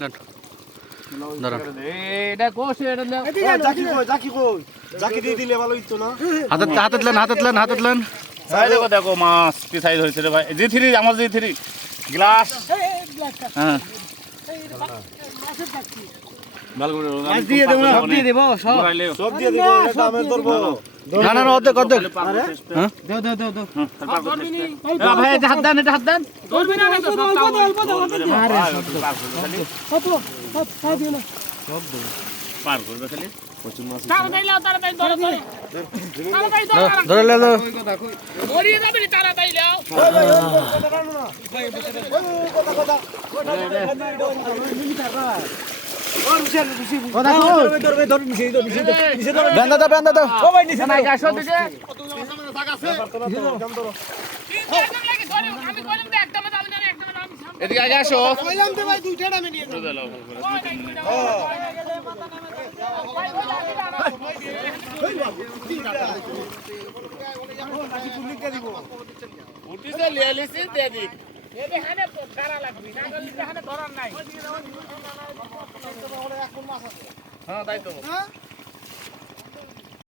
নেন। দাঁড়ান। এটা কোষ এটা নাও। জাকি কই জাকি কই? জাকি দিয়ে দিলে ভালো হইতো না। হাতে হাতে লেন হাতে লেন দেখো দেখো মাছ কি সাইজ হয়েছে রে ভাই। জি থ্রি আমার জি থ্রি গ্লাস হ্যাঁ। দিয়ে দেবো সব দিয়ে দেবো সব। দিয়ে দিব। না না না, অর্ধেক অর্ধেক হ্যাঁ হাত দেন পার করবে খালি প্রচুর মাছ ধরে লে লে। বেঁধে দাও হ্যাঁ তাই তো।